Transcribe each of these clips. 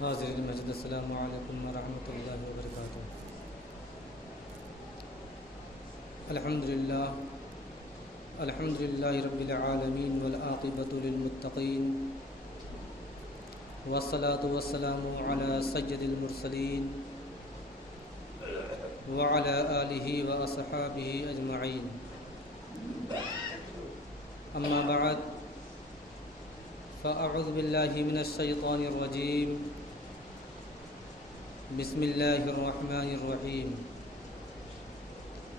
حاضرین مسجد، السلام علیکم ورحمۃ اللہ وبرکاتہ۔ الحمد للہ رب العالمین والعاقبۃ للمتقین، والصلاة والسلام علی سید المرسلین وعلی آلہ واصحابہ اجمعین، اما بعد فاعوذ باللہ من الشیطان الرجیم، بسم اللہ الرحمن الرحیم،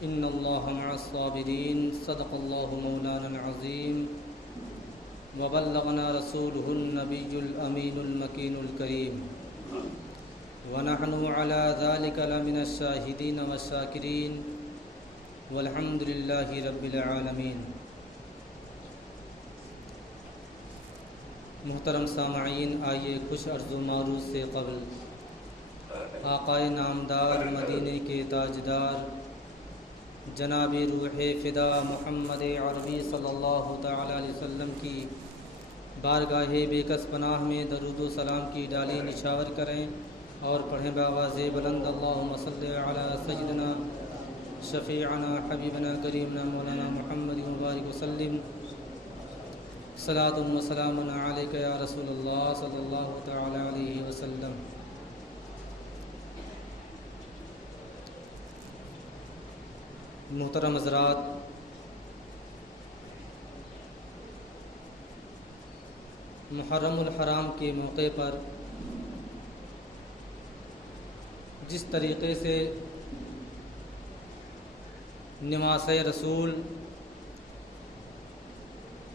ان اللہ مع الصابرین، صدق اللہ مولانا العظیم، وبلغنا رسولہ النبی الامین المکین الکریم، ونحن علی ذلک لمن الشاہدین والشاکرین، والحمد للہ رب العالمین۔ محترم سامعین، آئیے خوش عرض و معروض سے قبل آقائے نامدار، مدینے کے تاجدار، جناب روح فدا محمد عربی صلی اللہ تعالی علیہ وسلم کی بارگاہ بے کس پناہ میں درود و سلام کی ڈالی نچھاور کریں اور پڑھیں بآواز بلند، اللہم صلی علی سیدنا شفیعنا حبیبنا کریمنا مولانا محمد مبارک وسلم، صلاۃ و سلام علیک یا رسول اللہ صلی اللہ تعالی علیہ وسلم۔ محترم حضرات، محرم الحرام کے موقع پر جس طریقے سے نماز رسول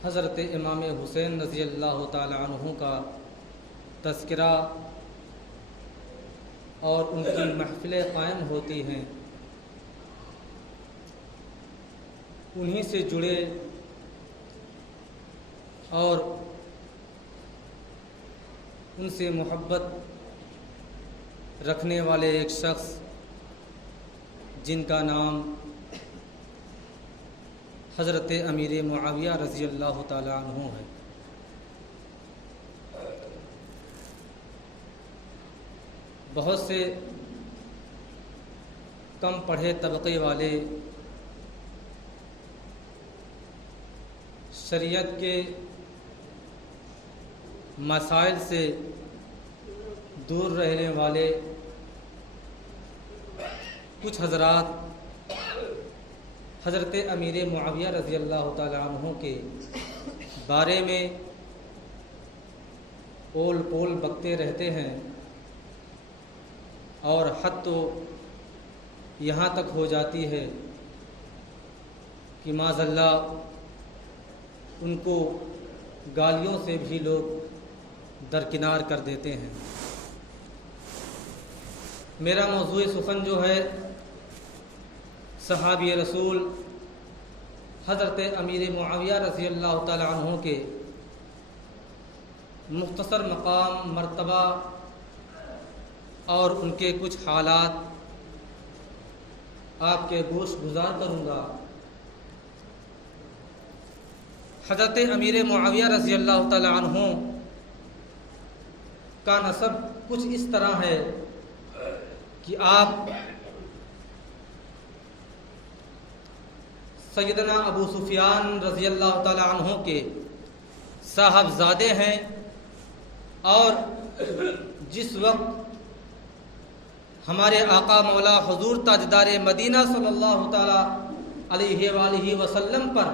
حضرت امام حسین رضی اللہ تعالی عنہ کا تذکرہ اور ان کی محفلیں قائم ہوتی ہیں، انہی سے جڑے اور ان سے محبت رکھنے والے ایک شخص جن کا نام حضرت امیر معاویہ رضی اللہ تعالی عنہ ہے، بہت سے کم پڑھے طبقے والے شریعت کے مسائل سے دور رہنے والے کچھ حضرات حضرت امیر معاویہ رضی اللہ تعالی عنہ کے بارے میں اول پول بکتے رہتے ہیں، اور حد تو یہاں تک ہو جاتی ہے کہ معاذ اللہ ان کو گالیوں سے بھی لوگ درکنار کر دیتے ہیں۔ میرا موضوع سخن جو ہے صحابی رسول حضرت امیر معاویہ رضی اللہ تعالی عنہ کے مختصر مقام، مرتبہ اور ان کے کچھ حالات آپ کے گوش گزار کروں گا۔ حضرت امیر معاویہ رضی اللہ تعالی عنہ کا نسب کچھ اس طرح ہے کہ آپ سیدنا ابو سفیان رضی اللہ تعالی عنہ کے صاحبزادے ہیں، اور جس وقت ہمارے آقا مولا حضور تاجدار مدینہ صلی اللہ تعالی علیہ وآلہ وسلم پر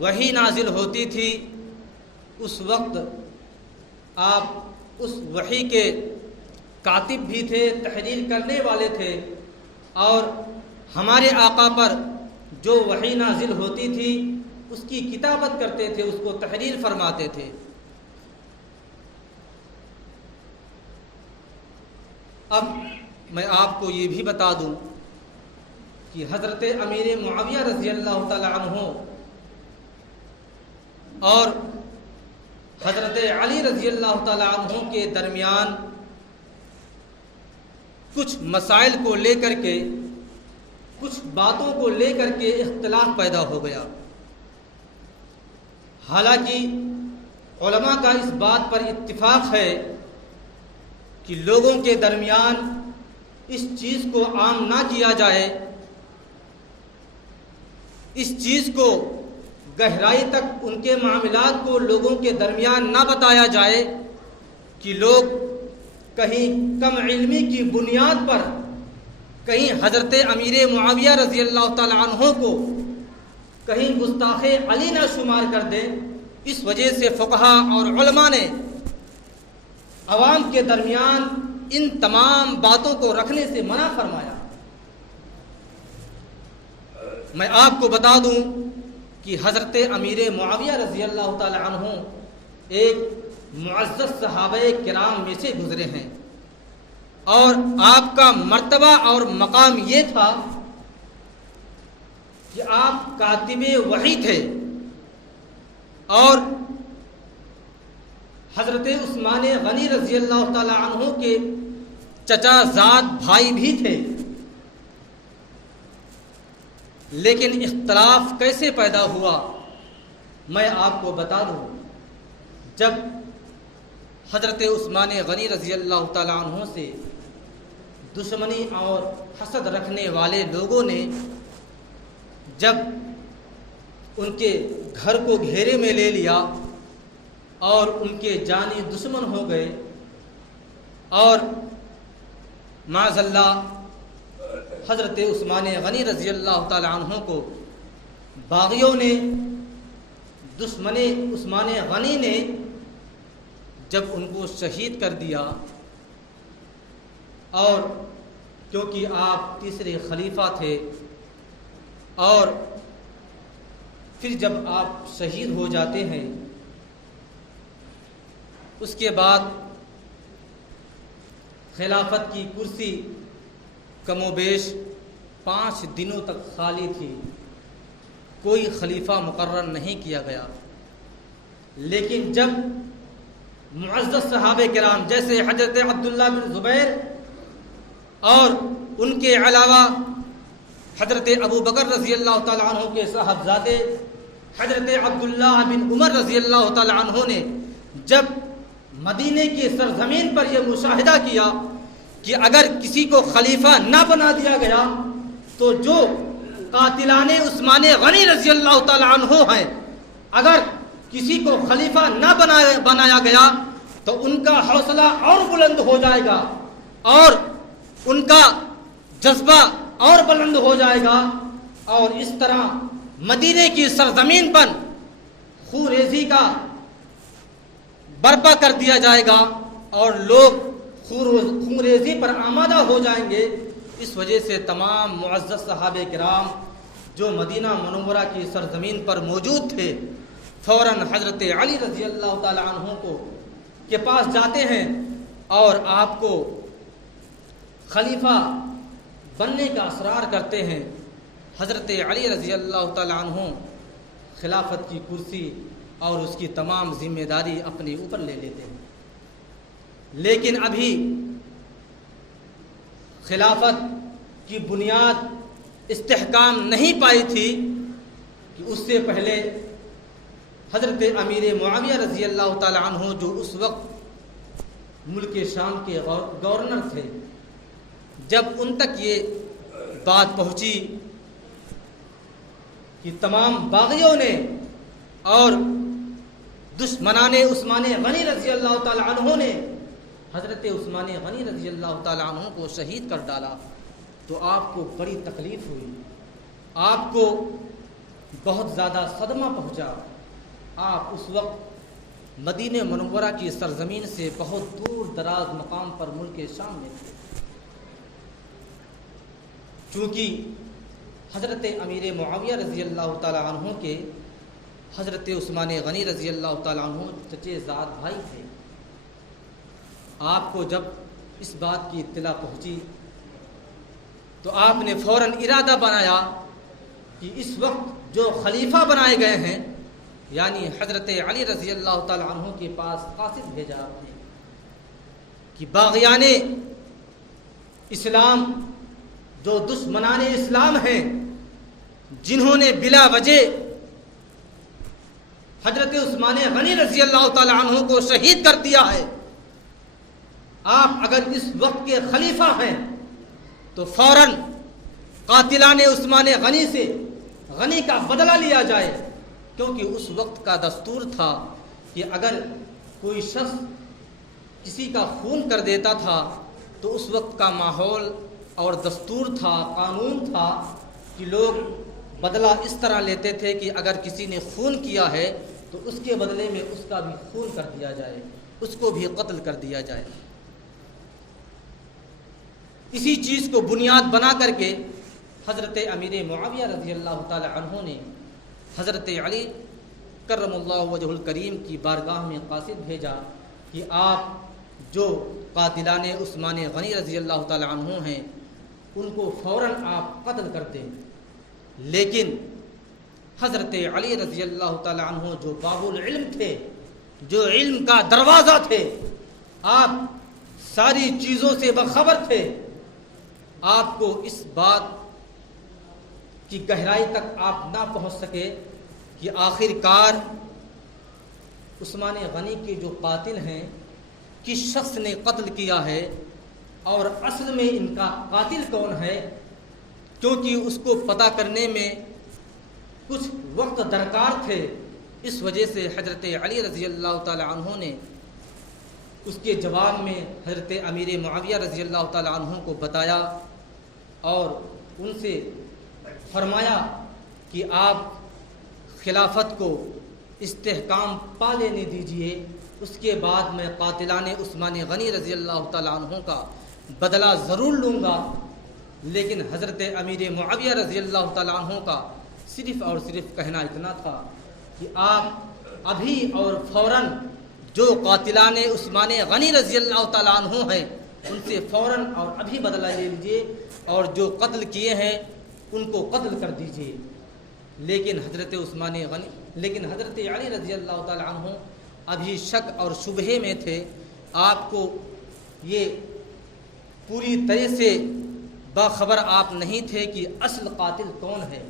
وحی نازل ہوتی تھی، اس وقت آپ اس وحی کے کاتب بھی تھے، تحریر کرنے والے تھے، اور ہمارے آقا پر جو وحی نازل ہوتی تھی اس کی کتابت کرتے تھے، اس کو تحریر فرماتے تھے۔ اب میں آپ کو یہ بھی بتا دوں کہ حضرت امیر معاویہ رضی اللہ تعالی عنہ اور حضرت علی رضی اللہ تعالی عنہ کے درمیان کچھ مسائل کو لے کر کے، کچھ باتوں کو لے کر کے اختلاف پیدا ہو گیا۔ حالانکہ علماء کا اس بات پر اتفاق ہے کہ لوگوں کے درمیان اس چیز کو عام نہ کیا جائے، اس چیز کو گہرائی تک ان کے معاملات کو لوگوں کے درمیان نہ بتایا جائے کہ لوگ کہیں کم علمی کی بنیاد پر کہیں حضرت امیر معاویہ رضی اللہ تعالی عنہ کو کہیں گستاخ علی نہ شمار کر دے۔ اس وجہ سے فقہا اور علماء نے عوام کے درمیان ان تمام باتوں کو رکھنے سے منع فرمایا۔ میں آپ کو بتا دوں کہ حضرت امیر معاویہ رضی اللہ تعالی عنہ ایک معزز صحابہ کرام میں سے گزرے ہیں، اور آپ کا مرتبہ اور مقام یہ تھا کہ آپ کاتب وحی تھے، اور حضرت عثمان غنی رضی اللہ تعالی عنہ کے چچا زاد بھائی بھی تھے۔ لیکن اختلاف کیسے پیدا ہوا میں آپ کو بتا دوں۔ جب حضرت عثمان غنی رضی اللہ تعالی عنہ سے دشمنی اور حسد رکھنے والے لوگوں نے جب ان کے گھر کو گھیرے میں لے لیا اور ان کے جانی دشمن ہو گئے، اور معاذ اللہ حضرت عثمان غنی رضی اللہ تعالی عنہ کو باغیوں نے، دشمن عثمان غنی نے جب ان کو شہید کر دیا، اور کیونکہ آپ تیسرے خلیفہ تھے، اور پھر جب آپ شہید ہو جاتے ہیں اس کے بعد خلافت کی کرسی کم و بیش 5 دنوں تک خالی تھی، کوئی خلیفہ مقرر نہیں کیا گیا۔ لیکن جب معزز صحابہ کرام جیسے حضرت عبداللہ بن زبیر اور ان کے علاوہ حضرت ابو بکر رضی اللہ تعالی عنہ کے صاحبزادے حضرت عبداللہ بن عمر رضی اللہ تعالی عنہ نے جب مدینے کی سرزمین پر یہ مشاہدہ کیا کہ اگر کسی کو خلیفہ نہ بنا دیا گیا تو جو قاتلان عثمان غنی رضی اللہ تعالی عنہ ہیں، اگر کسی کو خلیفہ نہ بنایا گیا تو ان کا حوصلہ اور بلند ہو جائے گا، اور ان کا جذبہ اور بلند ہو جائے گا، اور اس طرح مدینے کی سرزمین پر خون ریزی کا برپا کر دیا جائے گا، اور لوگ خون ریزی پر آمادہ ہو جائیں گے۔ اس وجہ سے تمام معزز صحابہ کرام جو مدینہ منورہ کی سرزمین پر موجود تھے فوراً حضرت علی رضی اللہ تعالی عنہ کے پاس جاتے ہیں اور آپ کو خلیفہ بننے کا اصرار کرتے ہیں۔ حضرت علی رضی اللہ تعالی عنہ خلافت کی کرسی اور اس کی تمام ذمہ داری اپنے اوپر لے لیتے ہیں، لیکن ابھی خلافت کی بنیاد استحکام نہیں پائی تھی کہ اس سے پہلے حضرت امیر معاویہ رضی اللہ تعالی عنہ جو اس وقت ملک شام کے گورنر تھے، جب ان تک یہ بات پہنچی کہ تمام باغیوں نے اور دشمنان عثمان غنی رضی اللہ تعالی عنہ نے حضرت عثمان غنی رضی اللہ تعالی عنہ کو شہید کر ڈالا، تو آپ کو بڑی تکلیف ہوئی، آپ کو بہت زیادہ صدمہ پہنچا۔ آپ اس وقت مدینہ منورہ کی سرزمین سے بہت دور دراز مقام پر ملک شام میں تھے، چونکہ حضرت امیر معاویہ رضی اللہ تعالی عنہ کے حضرت عثمان غنی رضی اللہ تعالی عنہ چچے زاد بھائی تھے۔ آپ کو جب اس بات کی اطلاع پہنچی تو آپ نے فوراً ارادہ بنایا کہ اس وقت جو خلیفہ بنائے گئے ہیں یعنی حضرت علی رضی اللہ تعالی عنہ کے پاس قاصد بھیجا آپ نے کہ باغیان اسلام جو دشمنان اسلام ہیں، جنہوں نے بلا وجہ حضرت عثمان غنی رضی اللہ تعالی عنہ کو شہید کر دیا ہے، آپ اگر اس وقت کے خلیفہ ہیں تو فوراً قاتلان عثمان غنی سے غنی کا بدلہ لیا جائے، کیونکہ اس وقت کا دستور تھا کہ اگر کوئی شخص کسی کا خون کر دیتا تھا تو اس وقت کا ماحول اور دستور تھا، قانون تھا کہ لوگ بدلہ اس طرح لیتے تھے کہ اگر کسی نے خون کیا ہے تو اس کے بدلے میں اس کا بھی خون کر دیا جائے، اس کو بھی قتل کر دیا جائے۔ اسی چیز کو بنیاد بنا کر کے حضرت امیر معاویہ رضی اللہ تعالی عنہ نے حضرت علی کرم اللہ وجہ الکریم کی بارگاہ میں قاصد بھیجا کہ آپ جو قاتلان عثمان غنی رضی اللہ تعالی عنہ ہیں ان کو فوراً آپ قتل کر دیں۔ لیکن حضرت علی رضی اللہ تعالی عنہ جو باب العلم تھے، جو علم کا دروازہ تھے، آپ ساری چیزوں سے باخبر تھے، آپ کو اس بات کی گہرائی تک آپ نہ پہنچ سکے کہ آخر کار عثمان غنی کے جو قاتل ہیں کس شخص نے قتل کیا ہے اور اصل میں ان کا قاتل کون ہے، کیونکہ اس کو پتہ کرنے میں کچھ وقت درکار تھے۔ اس وجہ سے حضرت علی رضی اللہ تعالی عنہ نے اس کے جواب میں حضرت امیر معاویہ رضی اللہ تعالی عنہ کو بتایا اور ان سے فرمایا کہ آپ خلافت کو استحکام پا لینے دیجئے، اس کے بعد میں قاتلان عثمان غنی رضی اللہ تعالی عنہ کا بدلہ ضرور لوں گا۔ لیکن حضرت امیر معاویہ رضی اللہ تعالی عنہ کا صرف اور صرف کہنا اتنا تھا کہ آپ ابھی اور فوراً جو قاتلان عثمان غنی رضی اللہ تعالی عنہ ہیں ان سے فوراً اور ابھی بدلہ لے لیجئے اور جو قتل کیے ہیں ان کو قتل کر دیجئے۔ لیکن حضرت علی رضی اللہ تعالی عنہ ابھی شک اور شبہے میں تھے، آپ کو یہ پوری طرح سے باخبر آپ نہیں تھے کہ اصل قاتل کون ہے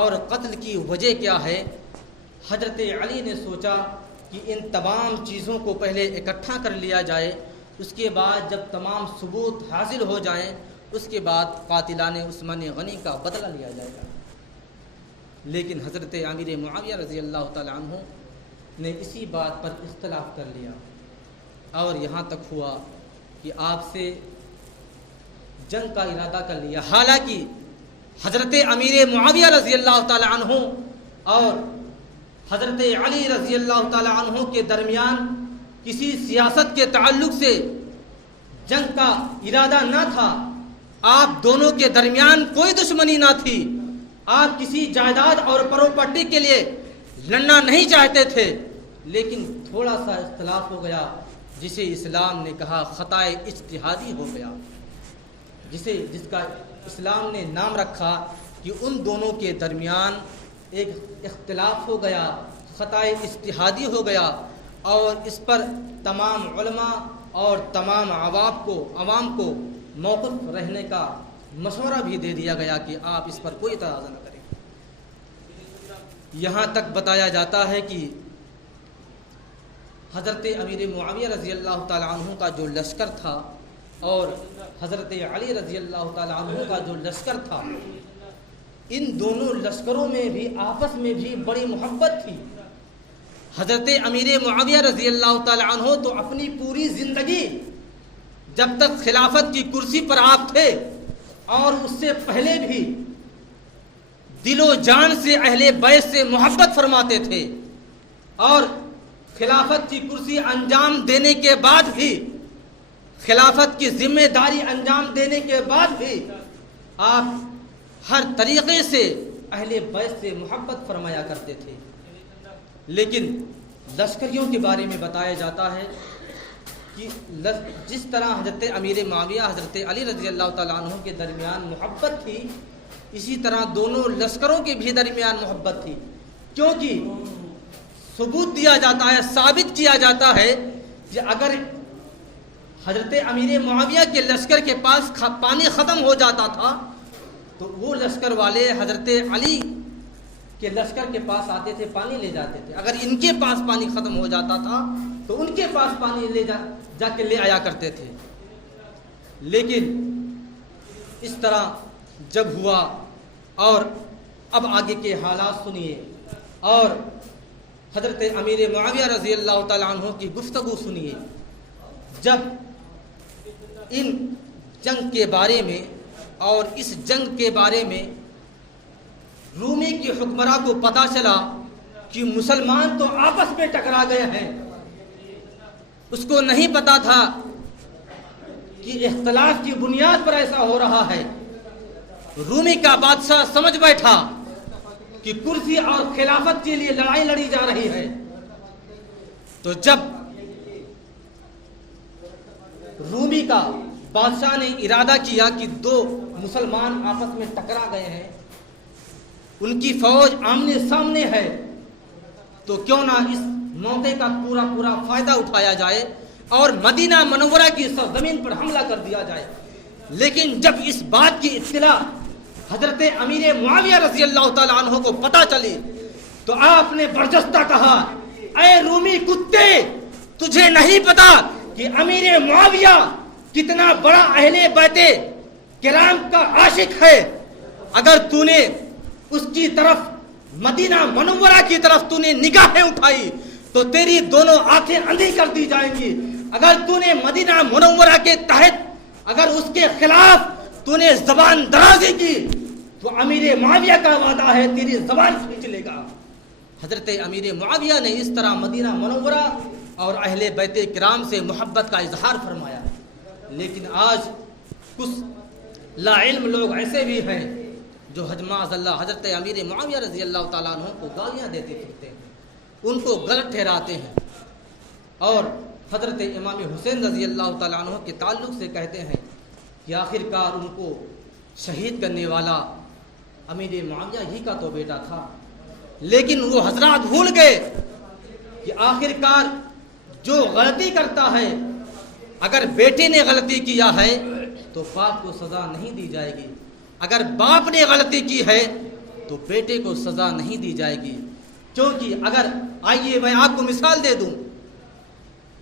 اور قتل کی وجہ کیا ہے۔ حضرت علی نے سوچا کہ ان تمام چیزوں کو پہلے اکٹھا کر لیا جائے، اس کے بعد جب تمام ثبوت حاصل ہو جائیں اس کے بعد قاتلان عثمان غنی کا بدلہ لیا جائے گا۔ لیکن حضرت امیر معاویہ رضی اللہ تعالی عنہ نے اسی بات پر اختلاف کر لیا اور یہاں تک ہوا کہ آپ سے جنگ کا ارادہ کر لیا۔ حالانکہ حضرت امیر معاویہ رضی اللہ تعالی عنہ اور حضرت علی رضی اللہ تعالی عنہ کے درمیان کسی سیاست کے تعلق سے جنگ کا ارادہ نہ تھا، آپ دونوں کے درمیان کوئی دشمنی نہ تھی، آپ کسی جائیداد اور پراپرٹی کے لیے لڑنا نہیں چاہتے تھے، لیکن تھوڑا سا اختلاف ہو گیا جسے اسلام نے کہا خطائے اجتہادی ہو گیا، جس کا اسلام نے نام رکھا کہ ان دونوں کے درمیان ایک اختلاف ہو گیا، خطائے اجتہادی ہو گیا، اور اس پر تمام علماء اور تمام عوام کو موقف رہنے کا مشورہ بھی دے دیا گیا کہ آپ اس پر کوئی اعتراض نہ کریں۔ یہاں تک بتایا جاتا ہے کہ حضرت امیر معاویہ رضی اللہ تعالی عنہ کا جو لشکر تھا اور حضرت علی رضی اللہ تعالی عنہ کا جو لشکر تھا، ان دونوں لشکروں میں بھی آپس میں بھی بڑی محبت تھی۔ حضرت امیر معاویہ رضی اللہ تعالی عنہ تو اپنی پوری زندگی جب تک خلافت کی کرسی پر آپ تھے اور اس سے پہلے بھی دل و جان سے اہل بیت سے محبت فرماتے تھے، اور خلافت کی کرسی انجام دینے کے بعد بھی، خلافت کی ذمہ داری انجام دینے کے بعد بھی آپ ہر طریقے سے اہل بیت سے محبت فرمایا کرتے تھے۔ لیکن لشکریوں کے بارے میں بتایا جاتا ہے کہ جس طرح حضرت امیر معاویہ حضرت علی رضی اللہ تعالیٰ عنہ کے درمیان محبت تھی، اسی طرح دونوں لشکروں کے بھی درمیان محبت تھی، کیونکہ ثبوت دیا جاتا ہے، ثابت کیا جاتا ہے کہ اگر حضرت امیر معاویہ کے لشکر کے پاس پانی ختم ہو جاتا تھا تو وہ لشکر والے حضرت علی کے لشکر کے پاس آتے تھے، پانی لے جاتے تھے۔ اگر ان کے پاس پانی ختم ہو جاتا تھا تو ان کے پاس پانی جا کے لے آیا کرتے تھے۔ لیکن اس طرح جب ہوا، اور اب آگے کے حالات سنیے اور حضرت امیر معاویہ رضی اللہ تعالیٰ عنہ کی گفتگو سنیے۔ جب ان جنگ کے بارے میں اور اس جنگ کے بارے میں رومی کے حکمراں کو پتہ چلا کہ مسلمان تو آپس میں ٹکرا گئے ہیں، اس کو نہیں پتا تھا کہ اختلاف کی بنیاد پر ایسا ہو رہا ہے۔ رومی کا بادشاہ سمجھ بیٹھا کہ کرسی اور خلافت کے لیے لڑائی لڑی جا رہی ہے۔ تو جب رومی کا بادشاہ نے ارادہ کیا کہ دو مسلمان آپس میں ٹکرا گئے ہیں، ان کی فوج آمنے سامنے ہے، تو کیوں نہ اس موقع کا پورا فائدہ اٹھایا جائے اور مدینہ منورہ کی سرزمین پر حملہ کر دیا جائے۔ لیکن جب اس بات کی اطلاع حضرت امیر معاویہ رضی اللہ تعالیٰ عنہ کو پتہ چلی تو آپ نے برجستہ کہا، اے رومی کتے، تجھے نہیں پتا کہ امیر معاویہ کتنا بڑا اہل بیت کرام کا عاشق ہے؟ اگر تو نے اس کی طرف مدینہ منورہ کی طرف تو نے نگاہیں اٹھائی تو تیری دونوں آنکھیں اندھی کر دی جائیں گی۔ اگر تو نے مدینہ منورہ کے تحت اگر اس کے خلاف تو نے زبان درازی کی تو امیر معاویہ کا وعدہ ہے تیری زبان کھینچ لے گا۔ حضرت امیر معاویہ نے اس طرح مدینہ منورہ اور اہل بیت کرام سے محبت کا اظہار فرمایا۔ لیکن آج کچھ لا علم لوگ ایسے بھی ہیں جو معاذ اللہ حضرت امیر معاویہ رضی اللہ تعالیٰ عنہ کو گالیاں دیتے پھرتے ہیں، ان کو غلط ٹھہراتے ہیں، اور حضرت امام حسین رضی اللہ تعالیٰ عنہ کے تعلق سے کہتے ہیں کہ آخرکار ان کو شہید کرنے والا امیر معاویہ ہی کا تو بیٹا تھا۔ لیکن وہ حضرات بھول گئے کہ آخرکار جو غلطی کرتا ہے، اگر بیٹے نے غلطی کیا ہے تو باپ کو سزا نہیں دی جائے گی، اگر باپ نے غلطی کی ہے تو بیٹے کو سزا نہیں دی جائے گی۔ کیونکہ اگر آئیے میں آپ کو مثال دے دوں،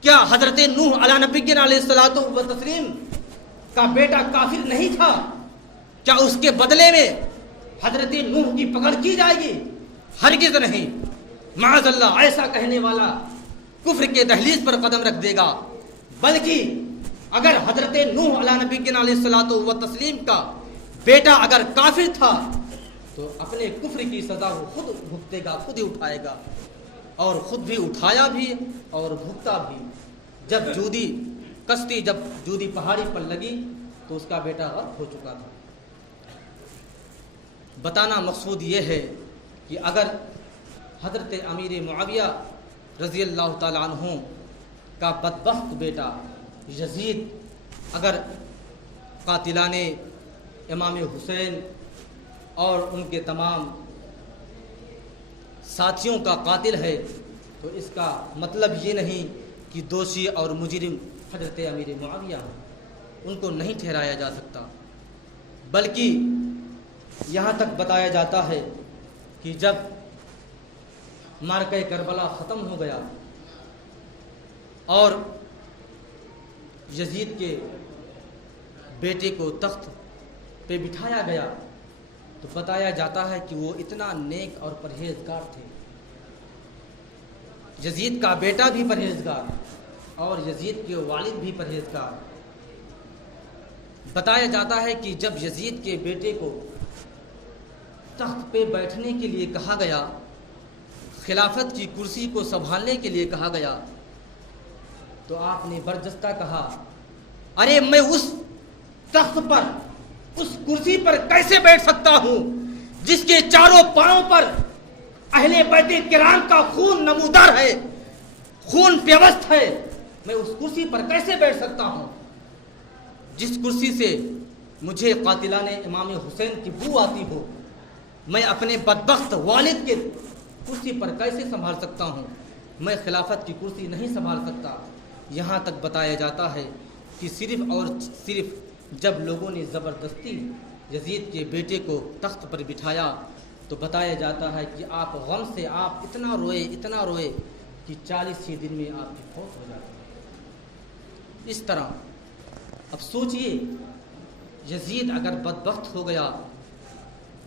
کیا حضرت نوح علیہ نبی علیہ الصلوۃ والتسلیم کا بیٹا کافر نہیں تھا؟ کیا اس کے بدلے میں حضرت نوح کی پکڑ کی جائے گی؟ ہرگز نہیں۔ معاذ اللہ، ایسا کہنے والا کفر کے دہلیز پر قدم رکھ دے گا۔ بلکہ اگر حضرت نوح علیہ نبی علیہ الصلوۃ والتسلیم کا بیٹا اگر کافر تھا تو اپنے کفر کی سزا وہ خود بھگتے گا، خود ہی اٹھائے گا، اور خود بھی اٹھایا بھی اور بھگتا بھی۔ جب جودی پہاڑی پر لگی تو اس کا بیٹا غرق ہو چکا تھا۔ بتانا مقصود یہ ہے کہ اگر حضرت امیر معاویہ رضی اللہ تعالیٰ عنہ کا بدبخت بیٹا یزید اگر قاتلان امام حسین اور ان کے تمام ساتھیوں کا قاتل ہے تو اس کا مطلب یہ نہیں کہ دوشی اور مجرم حضرت امیر معاویہ ہیں، ان کو نہیں ٹھہرایا جا سکتا۔ بلکہ یہاں تک بتایا جاتا ہے کہ جب معرکہ کربلا ختم ہو گیا اور یزید کے بیٹے کو تخت پہ بٹھایا گیا تو بتایا جاتا ہے کہ وہ اتنا نیک اور پرہیزگار تھے۔ یزید کا بیٹا بھی پرہیزگار اور یزید کے والد بھی پرہیزگار۔ بتایا جاتا ہے کہ جب یزید کے بیٹے کو تخت پہ بیٹھنے کے لیے کہا گیا، خلافت کی کرسی کو سنبھالنے کے لیے کہا گیا، تو آپ نے برجستہ کہا، ارے میں اس تخت پر، اس کرسی پر کیسے بیٹھ سکتا ہوں جس کے چاروں پاؤں پر اہل بیت کرام کا خون نمودار ہے، خون پیوست ہے، میں اس کرسی پر کیسے بیٹھ سکتا ہوں جس کرسی سے مجھے قاتلان امام حسین کی بو آتی ہو؟ میں اپنے بدبخت والد کے کرسی پر کیسے سنبھال سکتا ہوں؟ میں خلافت کی کرسی نہیں سنبھال سکتا۔ یہاں تک بتایا جاتا ہے کہ صرف اور صرف جب لوگوں نے زبردستی یزید کے بیٹے کو تخت پر بٹھایا تو بتایا جاتا ہے کہ آپ غم سے آپ اتنا روئے کہ 40 ہی دن میں آپ کی فوت ہو جاتی ہے۔ اس طرح اب سوچئے یزید اگر بدبخت ہو گیا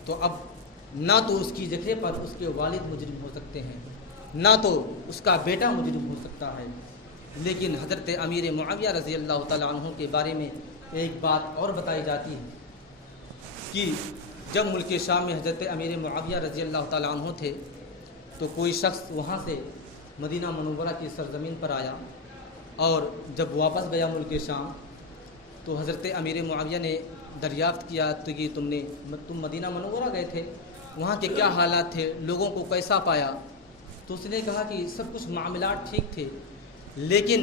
تو اب نہ تو اس کی جگہ پر اس کے والد مجرم ہو سکتے ہیں، نہ تو اس کا بیٹا مجرم ہو سکتا ہے، لیکن حضرت امیر معاویہ رضی اللہ تعالیٰ عنہ کے بارے میں ایک بات اور بتائی جاتی ہے کہ جب ملک شام میں حضرت امیر معاویہ رضی اللہ تعالیٰ عنہ تھے تو کوئی شخص وہاں سے مدینہ منورہ کی سرزمین پر آیا، اور جب واپس گیا ملک شام تو حضرت امیر معاویہ نے دریافت کیا تو کہ تم مدینہ منورہ گئے تھے، وہاں کے کیا حالات تھے، لوگوں کو کیسا پایا؟ تو اس نے کہا کہ سب کچھ معاملات ٹھیک تھے، لیکن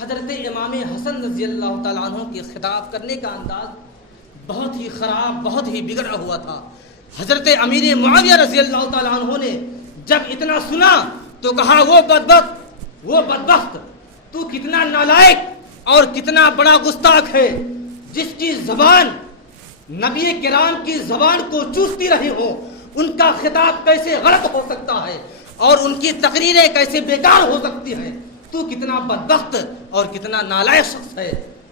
حضرت امام حسن رضی اللہ تعالیٰ عنہ کے خطاب کرنے کا انداز بہت ہی خراب، بہت ہی بگڑا ہوا تھا۔ حضرت امیر معاویہ رضی اللہ تعالیٰ عنہ نے جب اتنا سنا تو کہا وہ بدبخت تو کتنا نالائق اور کتنا بڑا گستاخ ہے، جس کی زبان نبی کرام کی زبان کو چوستی رہی ہو، ان کا خطاب کیسے غلط ہو سکتا ہے اور ان کی تقریریں کیسے بیکار ہو سکتی ہیں؟ تو کتنا بدبخت اور کتنا نالائق شخص ہے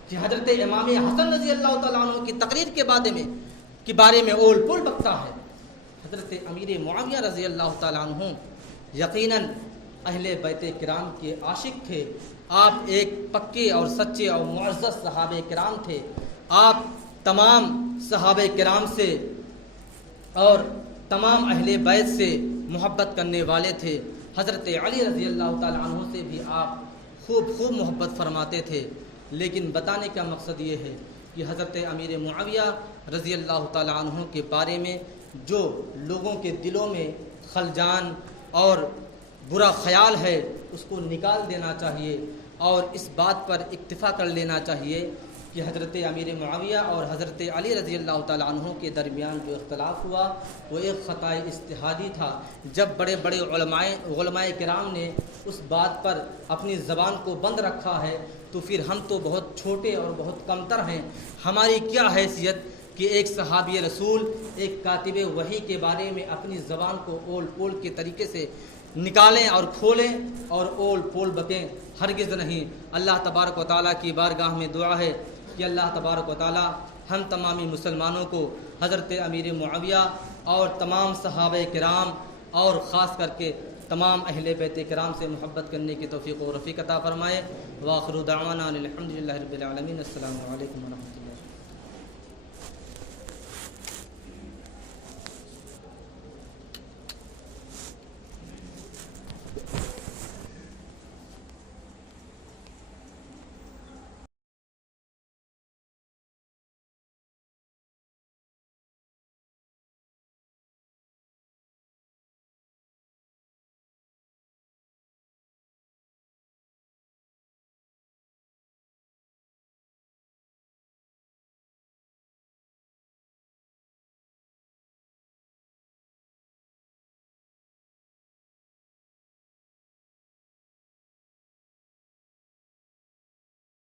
کہ حضرت امام حسن رضی اللہ تعالیٰ عنہ کی تقریر کے بارے میں اول پول بکتا ہے۔ حضرت امیر معاویہ رضی اللہ تعالیٰ عنہ یقیناً اہل بیت کرام کے عاشق تھے، آپ ایک پکے اور سچے اور معزز صحابہ کرام تھے، آپ تمام صحابہ کرام سے اور تمام اہل بیت سے محبت کرنے والے تھے۔ حضرت علی رضی اللہ تعالیٰ عنہ سے بھی آپ خوب محبت فرماتے تھے، لیکن بتانے کا مقصد یہ ہے کہ حضرت امیر معاویہ رضی اللہ تعالیٰ عنہ کے بارے میں جو لوگوں کے دلوں میں خلجان اور برا خیال ہے اس کو نکال دینا چاہیے، اور اس بات پر اکتفا کر لینا چاہیے کہ حضرت امیر معاویہ اور حضرت علی رضی اللہ تعالیٰ عنہ کے درمیان جو اختلاف ہوا وہ ایک خطۂ اجتہادی تھا۔ جب بڑے بڑے علماء کرام نے اس بات پر اپنی زبان کو بند رکھا ہے تو پھر ہم تو بہت چھوٹے اور بہت کمتر ہیں، ہماری کیا حیثیت کہ ایک صحابی رسول، ایک کاتب وحی کے بارے میں اپنی زبان کو اول پول کے طریقے سے نکالیں اور کھولیں اور اول پول بکیں؟ ہرگز نہیں۔ اللہ تبارک و تعالیٰ کی بارگاہ میں دعا ہے کہ اللہ تبارک و تعالیٰ ہم تمامی مسلمانوں کو حضرت امیر معاویہ اور تمام صحابہ کرام اور خاص کر کے تمام اہل بیت کرام سے محبت کرنے کی توفیق و رفیق عطا فرمائے۔ وآخر دعوانا الحمدللہ رب العالمین۔ السلام علیکم ورحمۃ اللہ۔